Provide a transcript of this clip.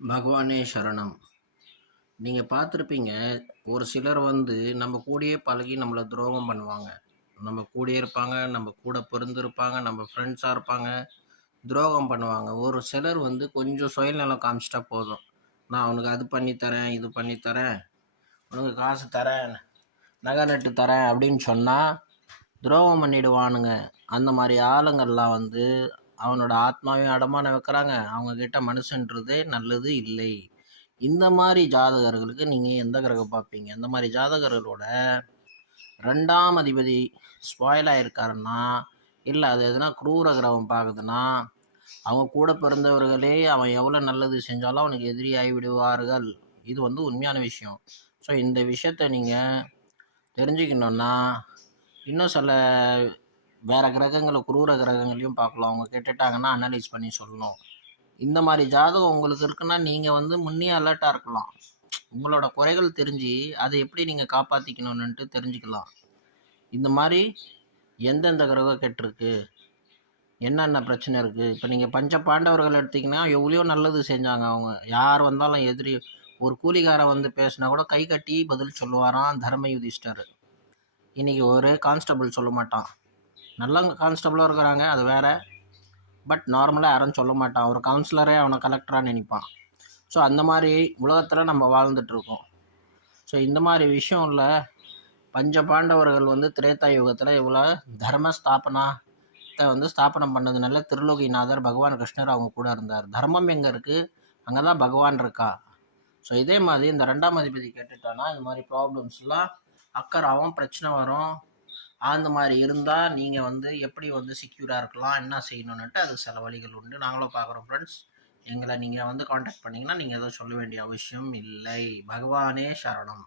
பகவானே சரணம். நீங்க பார்த்துருப்பீங்க, ஒரு சிலர் வந்து நம்ம கூடயே பழகி நம்மள துரோகம் பண்ணுவாங்க. நம்ம கூடயே இருப்பாங்க, நம்ம கூட பொருந்திருப்பாங்க, நம்ம ஃப்ரெண்ட்ஸா இருப்பாங்க, துரோகம் பண்ணுவாங்க. ஒரு சிலர் வந்து கொஞ்சம் சுயநலம் காமிச்சிட்டா போதும். நான் உனக்கு அது பண்ணி தரேன், இது பண்ணி தரேன், உனக்கு காசு தரேன், நகை நட்டு தரேன் அப்படின்னு சொன்னா, துரோகம் பண்ணிடுவானுங்க. அந்த மாரி ஆளுங்கள்லாம் வந்து அவனோட ஆத்மாவையும் அடமானம் வைக்கிறாங்க. அவங்க கிட்ட மனுஷன்றதே நல்லது இல்லை. இந்த மாரி ஜாதகர்களுக்கு நீங்க எந்த கிரகம் பார்ப்பீங்க? இந்த மாரி ஜாதகர்களோட 2ஆம் அதிபதி ஸ்பாயில் ஆயிருக்காருன்னா, இல்ல அது எதுனா குரூர கிரகம் பாக்குதுன்னா, அவங்க கூட பிறந்தவர்களே அவன் எவ்வளோ நல்லது செஞ்சாலும் அவனுக்கு எதிரியாகி விடுவார்கள். இது வந்து உண்மையான விஷயம். ஸோ இந்த விஷயத்த நீங்க தெரிஞ்சுக்கணும்னா, இன்னும் சில வேற கிரகங்கள குரூர கிரகங்களையும் பார்க்கலாம். அவங்க கேட்டுட்டாங்கன்னா அனலைஸ் பண்ணி சொல்லணும். இந்த மாரி ஜாதகம் உங்களுக்கு இருக்குன்னா, நீங்க வந்து முன்னயே அலர்ட்டா இருக்கலாம். உங்களோட குறைகள் தெரிஞ்சு, அதை எப்படி நீங்க காப்பாத்திக்கணும்னுட்டு தெரிஞ்சுக்கலாம். இந்த மாரி எந்தெந்த கிரகம் கெட்டிருக்கு, என்னென்ன பிரச்சனை இருக்கு. இப்ப நீங்க பஞ்ச பாண்டவர்கள் எடுத்தீங்கன்னா, எவ்வளயோ நல்லது செஞ்சாங்க அவங்க. யார் வந்தாலும் எதிரி ஒரு கூலிக்காரன் வந்து பேசினா கூட கை கட்டி பதில் சொல்லுவாராம் தர்ம யுதிஷ்டர். இன்னைக்கு ஒரு கான்ஸ்டபிள் சொல்ல மாட்டான். நல்ல கான்ஸ்டபிளும் இருக்கிறாங்க, அது வேற. பட் நார்மலாக யாரும் சொல்ல மாட்டான். ஒரு கவுன்சிலரே அவனை கலெக்டராக நினைப்பான். ஸோ அந்த மாதிரி உலகத்தில் நம்ம வாழ்ந்துட்டுருக்கோம். ஸோ இந்த மாதிரி விஷயம் இல்லை. பஞ்ச பாண்டவர்கள் வந்து திரேதா யுகத்தில் இவ்வளோ தர்ம ஸ்தாபனத்தை வந்து ஸ்தாபனம் பண்ணதுனால திருலோகிநாதர் பகவான் கிருஷ்ணர் அவங்க கூட இருந்தார். தர்மம் எங்கே இருக்குது, அங்கே தான் பகவான் இருக்கா. ஸோ இதே மாதிரி இந்த 2ஆம் அதிபதி கேட்டுட்டானா இந்த மாதிரி ப்ராப்ளம்ஸ்லாம் அக்கறாவும் பிரச்சனை வரும். அந்த மாதிரி இருந்தால் நீங்கள் வந்து எப்படி வந்து செக்யூராக இருக்கலாம், என்ன செய்யணுன்னுட்டு அதுக்கு சில வழிகள் உண்டு. நாங்களும் பார்க்குறோம் ஃப்ரெண்ட்ஸ். எங்களை நீங்கள் வந்து காண்டாக்ட் பண்ணிங்கன்னா நீங்கள் எதுவும் சொல்ல வேண்டிய அவசியம் இல்லை. பகவானே சரணம்.